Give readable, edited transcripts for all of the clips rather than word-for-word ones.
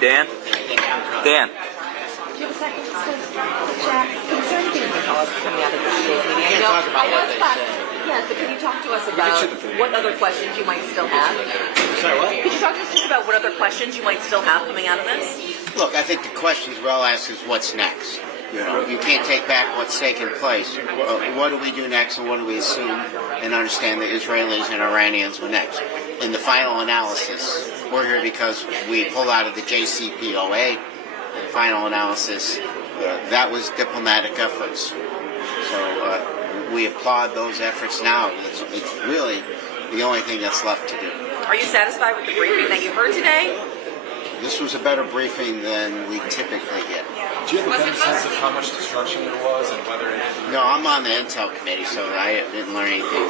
Dan? Dan. Do you have a second just to chat? Is there anything you can tell us coming out of this day's meeting? You can't talk about what they say. Yes, but can you talk to us about what other questions you might still have? Sorry, what? Could you talk to us just about what other questions you might still have coming out of this? Look, I think the questions we're all asking is what's next. You can't take back what's taken place. What do we do next, and what do we assume and understand the Israelis and Iranians were next? In the final analysis, we're here because we pull out of the JCPOA. The final analysis, that was diplomatic efforts. So we applaud those efforts now. It's really the only thing that's left to do. Are you satisfied with the briefing that you heard today? This was a better briefing than we typically get. Do you have a better sense of how much destruction there was and whether it... No, I'm on the Intel committee, so I didn't learn anything.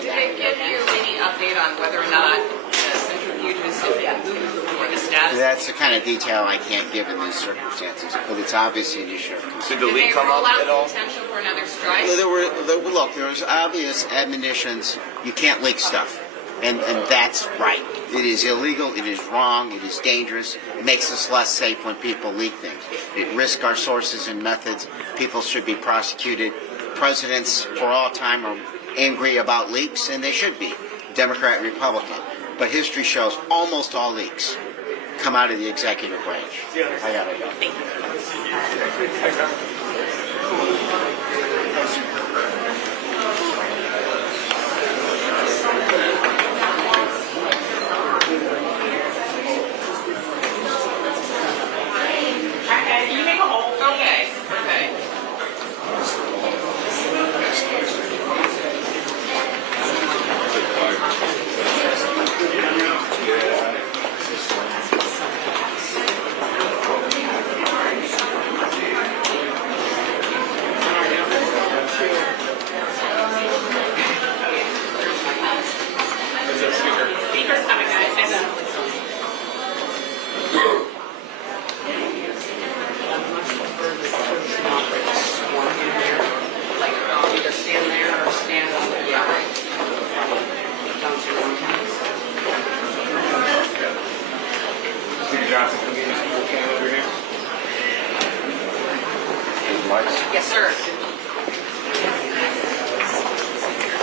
Did they give you any update on whether or not the centrifuge was moved or the status? That's the kind of detail I can't give in these circumstances, but it's obviously an issue of concern. Did the leak come up at all? Potential for another strike? There was obvious admonitions. You can't leak stuff. And that's right. It is illegal, it is wrong, it is dangerous. It makes us less safe when people leak things. It risks our sources and methods. People should be prosecuted. Presidents for all time are angry about leaks, and they should be, Democrat and Republican. But history shows almost all leaks come out of the executive branch. I gotta go. Thank Speaker's coming, guys. Either stand there or stand on the Speaker Johnson, can we get this can over here? Yes, sir.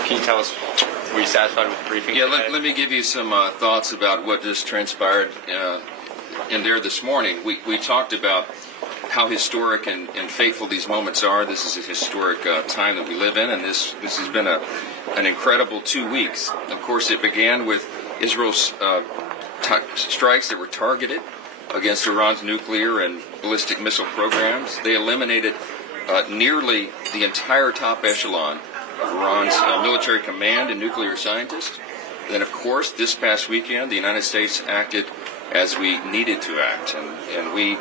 Can you tell us, were you satisfied with the briefing? Yeah, today? let me give you some thoughts about what just transpired in there this morning. We talked about how historic and fateful these moments are. This is a historic time that we live in, and this has been an incredible 2 weeks. Of course, it began with Israel's strikes that were targeted against Iran's nuclear and ballistic missile programs. They eliminated nearly the entire top echelon of Iran's military command and nuclear scientists. And then, of course, this past weekend, the United States acted as we needed to act, and we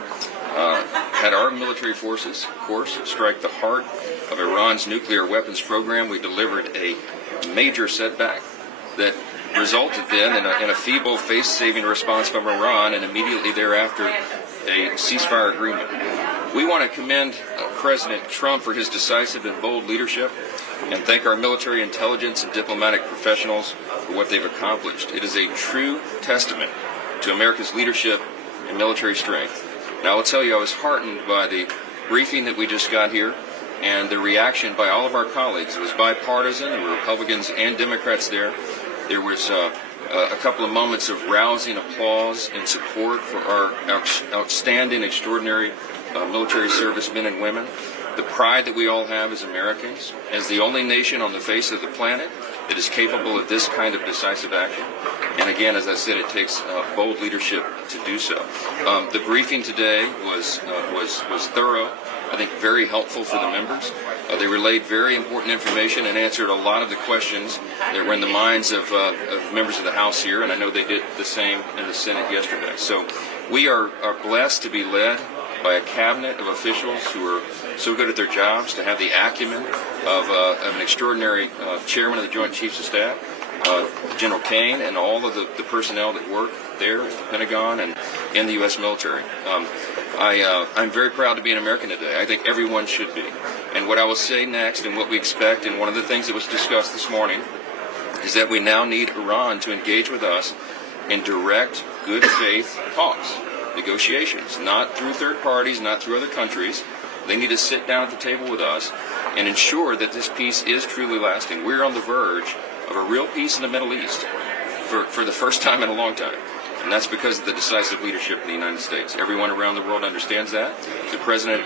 had our military forces, of course, strike the heart of Iran's nuclear weapons program. We delivered a major setback that resulted then in a feeble face-saving response from Iran, and immediately thereafter a ceasefire agreement. We want to commend President Trump for his decisive and bold leadership and thank our military intelligence and diplomatic professionals for what they've accomplished. It is a true testament to America's leadership and military strength. Now, I will tell you, I was heartened by the briefing that we just got here and the reaction by all of our colleagues. It was bipartisan. There were Republicans and Democrats there. There was a couple of moments of rousing applause and support for our outstanding, extraordinary military servicemen and women. The pride that we all have as Americans, as the only nation on the face of the planet that is capable of this kind of decisive action. And again, as I said, it takes bold leadership to do so. The briefing today was thorough. I think very helpful for the members. They relayed very important information and answered a lot of the questions that were in the minds of members of the House here, and I know they did the same in the Senate yesterday. So we are blessed to be led by a cabinet of officials who are so good at their jobs, to have the acumen of an extraordinary chairman of the Joint Chiefs of Staff, General Kane, and all of the personnel that work there at the Pentagon and in the U.S. military. I'm very proud to be an American today. I think everyone should be. And what I will say next and what we expect, and one of the things that was discussed this morning, is that we now need Iran to engage with us in direct, good faith talks. negotiations, not through third parties, not through other countries. They need to sit down at the table with us and ensure that this peace is truly lasting. We're on the verge of a real peace in the Middle East for the first time in a long time. And that's because of the decisive leadership in the United States. Everyone around the world understands that. The president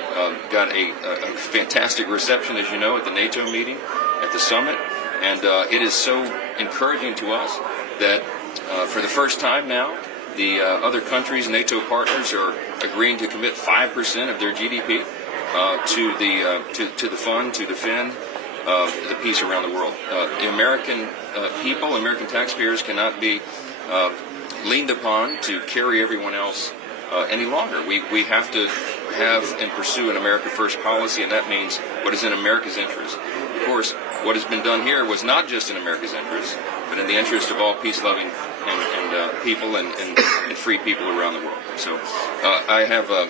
got a fantastic reception, as you know, at the NATO meeting, at the summit. And it is so encouraging to us that for the first time now, the other countries, NATO partners, are agreeing to commit 5% of their GDP to the fund to defend the peace around the world. The American people, American taxpayers cannot be leaned upon to carry everyone else any longer. We have to have and pursue an America First policy, and that means what is in America's interest. Of course, what has been done here was not just in America's interest, but in the interest of all peace-loving and people and free people around the world. So I have a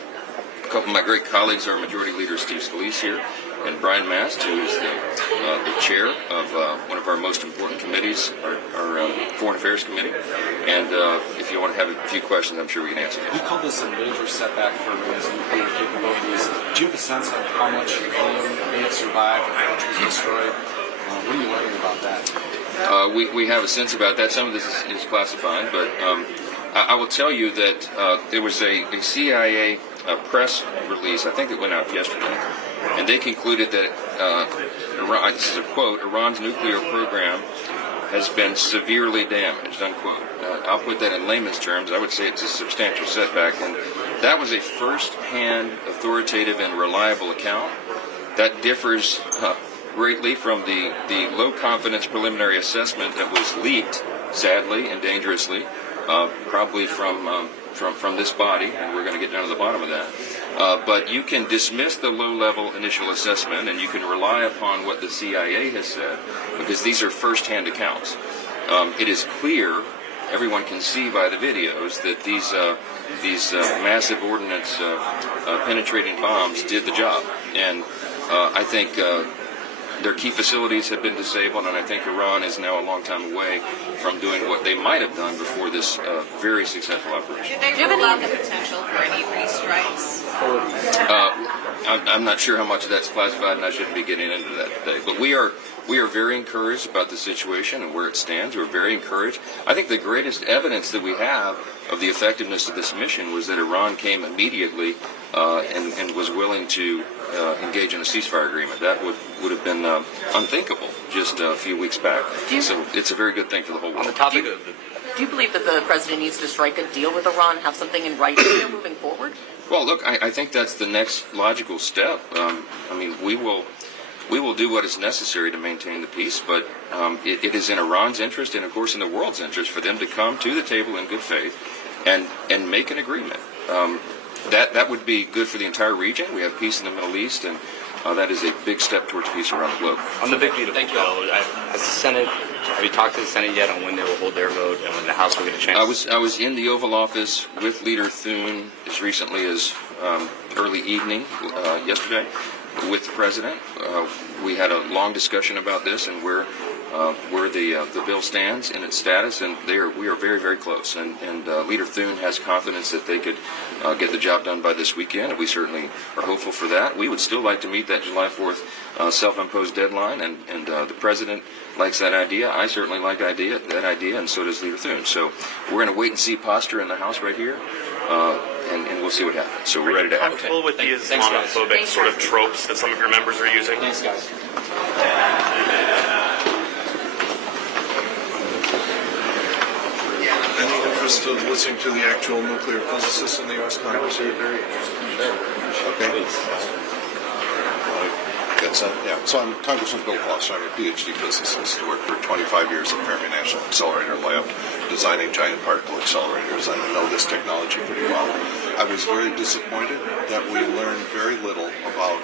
couple of my great colleagues, our Majority Leader Steve Scalise here, and Brian Mast, who is the chair of one of our most important committees, our Foreign Affairs Committee. And if you want to have a few questions, I'm sure we can answer them. You called this a major setback for Iran's nuclear capabilities. Do you have a sense of how much uranium may have survived and how much was destroyed? What are you learning about that? We have a sense about that. Some of this is classified, but I will tell you that there was a CIA press release, I think it went out yesterday, and they concluded that, Iran, this is a quote, Iran's nuclear program has been severely damaged, unquote. I'll put that in layman's terms. I would say it's a substantial setback, and that was a first-hand, authoritative, and reliable account. That differs greatly from the low-confidence preliminary assessment that was leaked, sadly and dangerously, probably from this body, and we're going to get down to the bottom of that. But you can dismiss the low-level initial assessment, and you can rely upon what the CIA has said, because these are first-hand accounts. It is clear, everyone can see by the videos, that these massive ordnance penetrating bombs did the job. And I think their key facilities have been disabled, and I think Iran is now a long time away from doing what they might have done before this very successful operation. Did they rule out the potential for any restrikes? I'm not sure how much of that's classified, and I shouldn't be getting into that today. But we are very encouraged about the situation and where it stands. We're very encouraged. I think the greatest evidence that we have of the effectiveness of this mission was that Iran came immediately and was willing to engage in a ceasefire agreement. That would have been unthinkable just a few weeks back. So it's a very good thing for the whole world. On the topic of Do you believe that the president needs to strike a deal with Iran, have something in writing there moving forward? Well, look, I think that's the next logical step. I mean, we will do what is necessary to maintain the peace, but it is in Iran's interest and, of course, in the world's interest for them to come to the table in good faith and make an agreement. That would be good for the entire region. We have peace in the Middle East, and that is a big step towards peace around the globe. on the big beautiful bill, has the Senate, have you talked to the Senate yet on when they will hold their vote and when the House will get a chance? I was in the Oval Office with Leader Thune as recently as early evening yesterday with the president. We had a long discussion about this and where the bill stands in its status, and we are very, very close. And Leader Thune has confidence that they could get the job done by this weekend, and we certainly are hopeful for that. We would still like to meet that July 4th self-imposed deadline, and the president likes that idea. I certainly like that idea, and so does Leader Thune. So we're in a wait-and-see posture in the House right here, and we'll see what happens. So we're ready to act. Comfortable with the Islamophobic sort of tropes that some of your members are using? Thanks, guys. Any interest in listening to the actual nuclear physicists in the U.S. Congress? Very interested. Okay. So I'm Congressman Bill Foster. I'm a PhD physicist. Worked for 25 years at Fermi National Accelerator Lab, designing giant particle accelerators. I know this technology pretty well. I was very disappointed that we learned very little about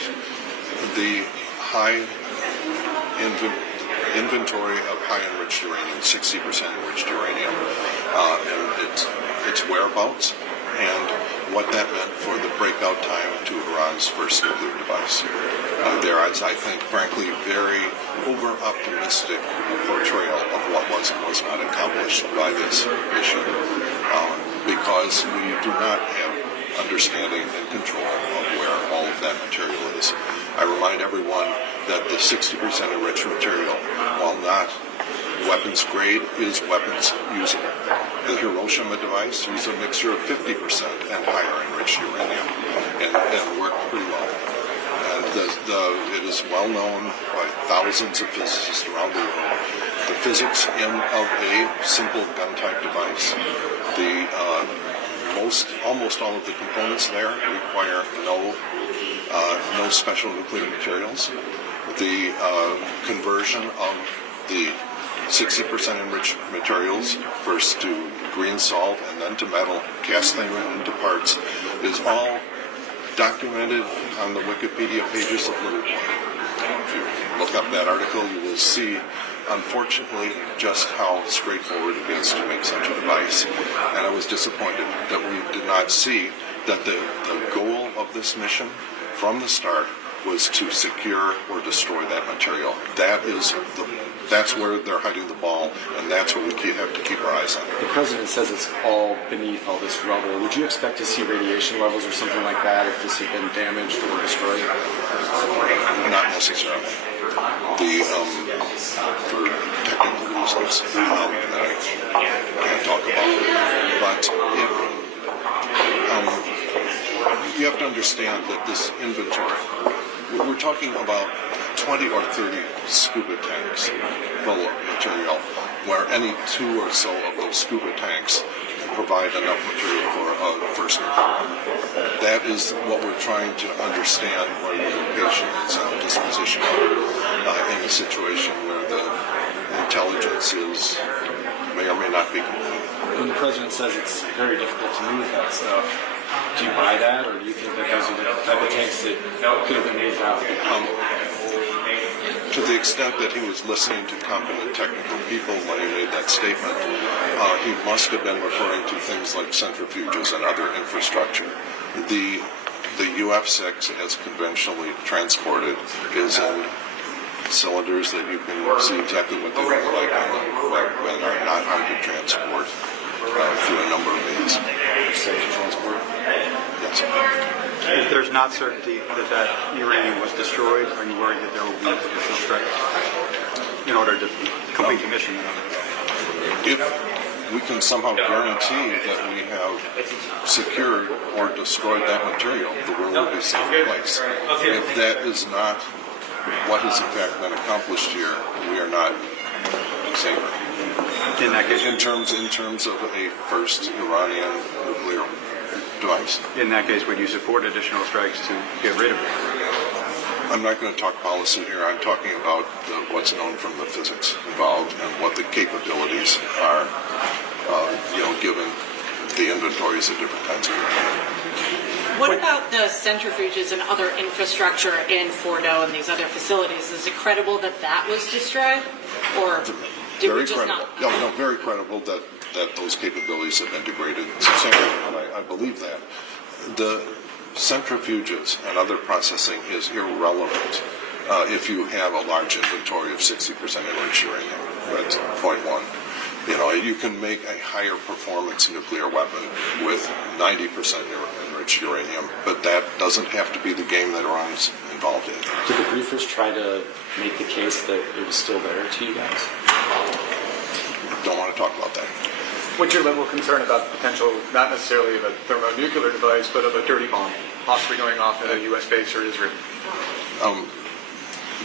the high inventory of high-enriched uranium, 60% enriched uranium, and its whereabouts, and what that meant for the breakout time to Iran's first nuclear device. There is, I think, frankly, very over-optimistic portrayal of what was and was not accomplished by this mission, because we do not have understanding and control of where all of that material is. I remind everyone that the 60% enriched material, while not weapons grade, is weapons usable. The Hiroshima device used a mixture of 50% and higher enriched uranium and worked pretty well. And it is well known by thousands of physicists around the world. The physics of a simple gun-type device, almost all of the components there require no special nuclear materials. The conversion of the 60% enriched materials, first to green salt and then to metal, casting it into parts, is all documented on the Wikipedia pages of Little Boy. If you look up that article, you will see, unfortunately, just how straightforward it is to make such a device. And I was disappointed that we did not see that the goal of this mission from the start was to secure or destroy that material. That's where they're hiding the ball, and that's what we have to keep our eyes on. The president says it's all beneath all this rubble. Would you expect to see radiation levels or something like that if this had been damaged or destroyed? Not necessarily. For technical reasons, I can't talk about it. But you have to understand that this inventory, we're talking about 20 or 30 scuba tanks full of material, where any 2 or so of those scuba tanks provide enough material for a first nuclear. That is what we're trying to understand, where the location is and the disposition in a situation where the intelligence may or may not be complete. When the president says it's very difficult to move that stuff, do you buy that, or do you think that those are the type of tanks that could have been moved out? To the extent that he was listening to competent technical people when he made that statement, he must have been referring to things like centrifuges and other infrastructure. The UF-6, as conventionally transported, is in cylinders that you can see exactly what they look like and are not hard to transport through a number of means. Safe to transport? Yes. If there's not certainty that uranium was destroyed, are you worried that there will be additional strikes in order to complete the mission? If we can somehow guarantee that we have secured or destroyed that material, the world will be a safer place. If that is not what has in fact been accomplished here, we are not safer. In that case, in terms of a first Iranian nuclear device. In that case, would you support additional strikes to get rid of it? I'm not going to talk policy here. I'm talking about what's known from the physics involved and what the capabilities are, given the inventories of different kinds of uranium. What about the centrifuges and other infrastructure in Fordo and these other facilities? Is it credible that that was destroyed, or did we just not? No, very credible that those capabilities have been degraded substantially, and I believe that. The centrifuges and other processing is irrelevant if you have a large inventory of 60% enriched uranium. That's point one. You can make a higher performance nuclear weapon with 90% enriched uranium, but that doesn't have to be the game that Iran's involved in. Did the briefers try to make the case that it was still there to you guys? Don't want to talk about that. What's your level of concern about the potential, not necessarily of a thermonuclear device, but of a dirty bomb, possibly going off at a U.S. base or Israel?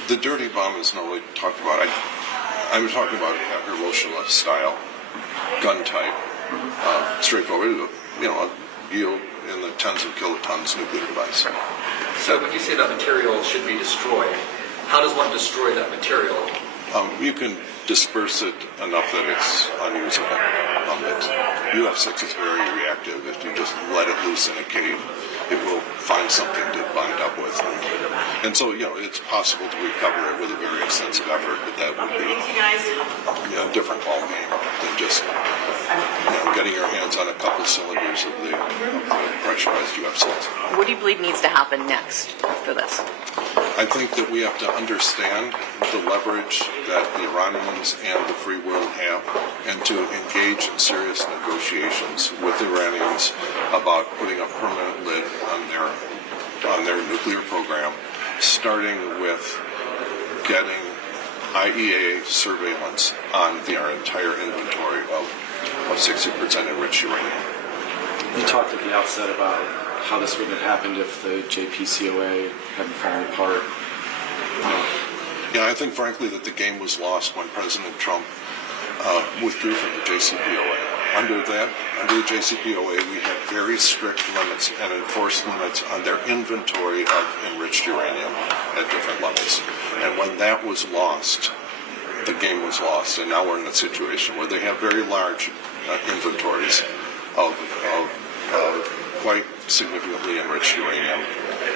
The dirty bomb is not really talked about. I'm talking about a Hiroshima-style gun type, straightforward, yield in the tens of kilotons nuclear device. So when you say that material should be destroyed, how does one destroy that material? You can disperse it enough that it's unusable. UF-6 is very reactive. If you just let it loose in a cave, it will find something to bind up with. And so, it's possible to recover it with a very extensive effort, but that would be a different ballgame than just getting your hands on a couple cylinders of the pressurized UF-6. What do you believe needs to happen next after this? I think that we have to understand the leverage that the Iranians and the free world have, and to engage in serious negotiations with the Iranians about putting a permanent lid on their nuclear program, starting with getting IEA surveillance on our entire inventory of 60% enriched uranium. You talked at the outset about how this wouldn't have happened if the JPCOA hadn't fallen apart. Yeah, I think, frankly, that the game was lost when President Trump withdrew from the JCPOA. Under the JCPOA, we had very strict limits and enforced limits on their inventory of enriched uranium at different levels. And when that was lost, the game was lost. And now we're in a situation where they have very large inventories of quite significantly enriched uranium.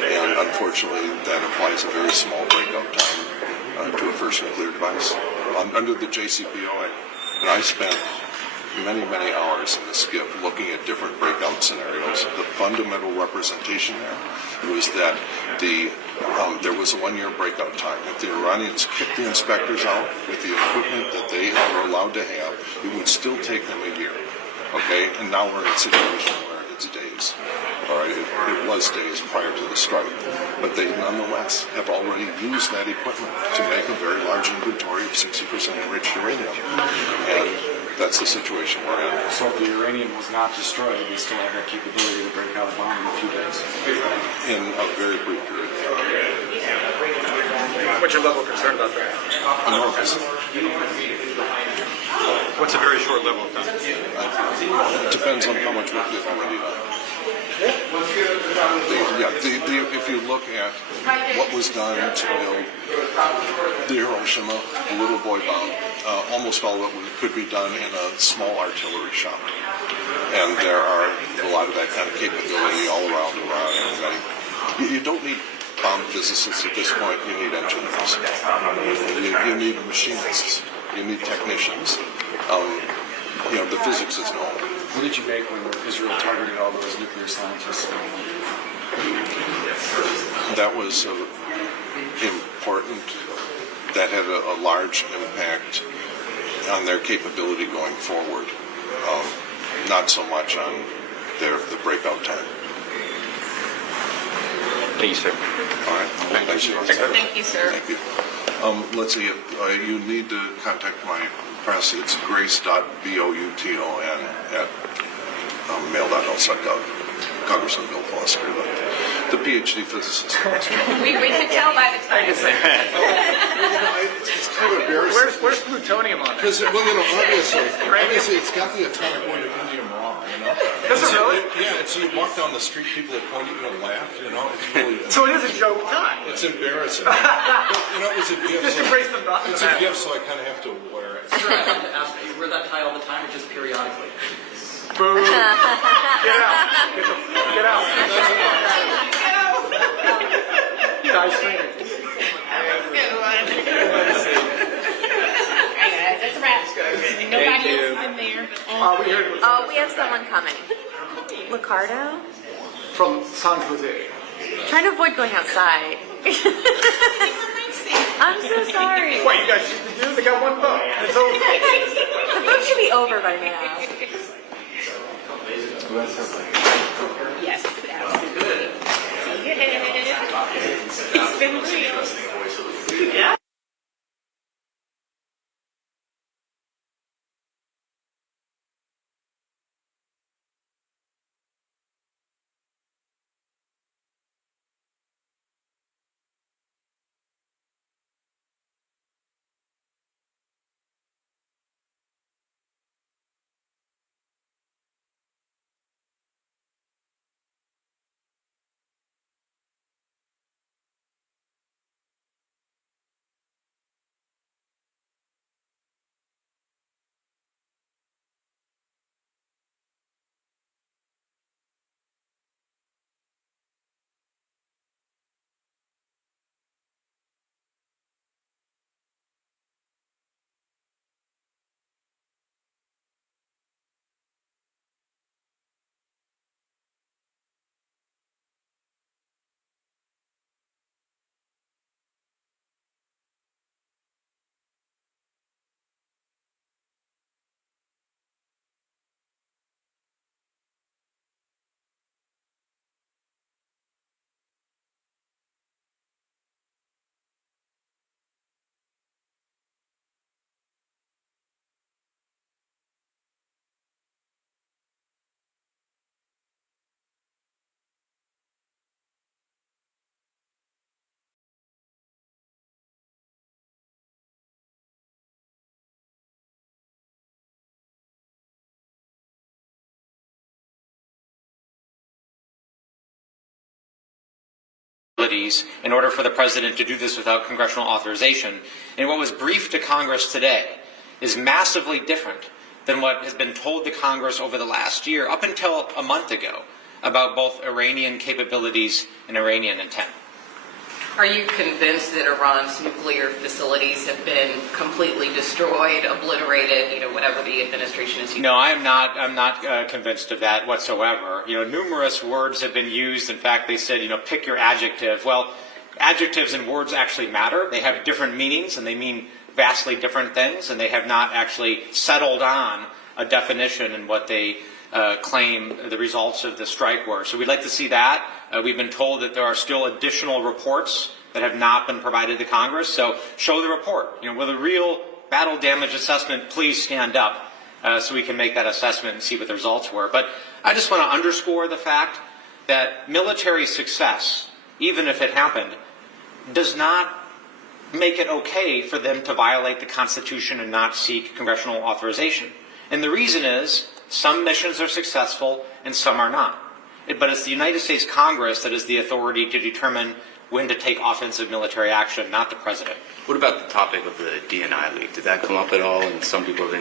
And unfortunately, that implies a very small breakout time to a first nuclear device. Under the JCPOA, and I spent many hours in the SCIF looking at different breakout scenarios. The fundamental representation there was that there was a 1-year breakout time. If the Iranians kicked the inspectors out with the equipment that they were allowed to have, it would still take them a year. Okay, and now we're in a situation where it's days. All right, it was days prior to the strike, but they nonetheless have already used that equipment to make a very large inventory of 60% enriched uranium, and that's the situation we're in. So if the uranium was not destroyed, they still have that capability to break out a bomb in a few days? In a very brief period. What's your level of concern about that? Enormous. What's a very short level of time? It depends on how much work they've already done. If you look at what was done to build the Hiroshima little boy bomb, almost all of it could be done in a small artillery shop. And there are a lot of that kind of capability all around Iran. You don't need bomb physicists at this point. You need engineers. You need machinists. You need technicians. The physics is known. What did you make when Israel targeted all those nuclear scientists? That was important. That had a large impact on their capability going forward. Not so much on the breakout time. Thank you, sir. All right. Thank you. Thank you, sir. Thank you. Let's see, if you need to contact my press, it's grace.bouton@mail.ls.gov. Congressman Bill Foster, the PhD physicist. We can tell by the time. It's kind of embarrassing. Where's plutonium on it? Because, obviously, it's got the atomic weight of indium wrong, Does it really? So you walk down the street, people will point at you and laugh, It's really... So it is a joke time. It's embarrassing. It's a gift. Just embrace the It's a gift, so I kind of have to wear it. Sure, I have to ask, do you wear that tie all the time or just periodically? Boo. Get out. Get out. Die swinging. That's a wrap. Nobody else in there. Oh, we have someone coming. Ricardo? From San Jose. Trying to avoid going outside. I'm so sorry. Wait, you guys shoot the dude? They got one vote. It's over. The vote should be over by now. Yes, absolutely. It's been real. Yeah. capabilities in order for the president to do this without congressional authorization. And what was briefed to Congress today is massively different than what has been told to Congress over the last year, up until a month ago, about both Iranian capabilities and Iranian intent. Are you convinced that Iran's nuclear facilities have been completely destroyed, obliterated, whatever the administration is using? No, I'm not convinced of that whatsoever. Numerous words have been used. In fact, they said, pick your adjective. Well, adjectives and words actually matter. They have different meanings, and they mean vastly different things, and they have not actually settled on a definition in what they claim the results of the strike were. So we'd like to see that. We've been told that there are still additional reports that have not been provided to Congress. So show the report. With a real battle damage assessment, please stand up so we can make that assessment and see what the results were. But I just want to underscore the fact that military success, even if it happened, does not make it okay for them to violate the Constitution and not seek congressional authorization. And the reason is some missions are successful and some are not. But it's the United States Congress that has the authority to determine when to take offensive military action, not the president. What about the topic of the DNI leak? Did that come up at all? And some people have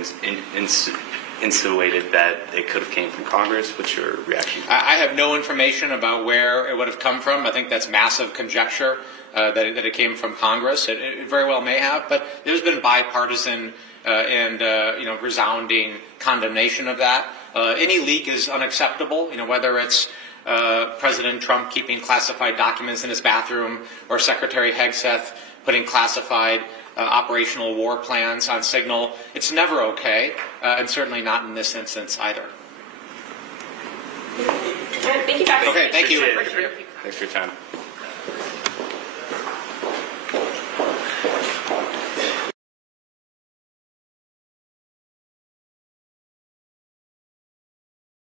insinuated that it could have came from Congress. What's your reaction? I have no information about where it would have come from. I think that's massive conjecture that it came from Congress. It very well may have, but there's been bipartisan and resounding condemnation of that. Any leak is unacceptable. Whether it's President Trump keeping classified documents in his bathroom, or Secretary Hegseth putting classified operational war plans on Signal, it's never okay, and certainly not in this instance either. Thank you, Dr. Okay, thank you. Thanks for your time.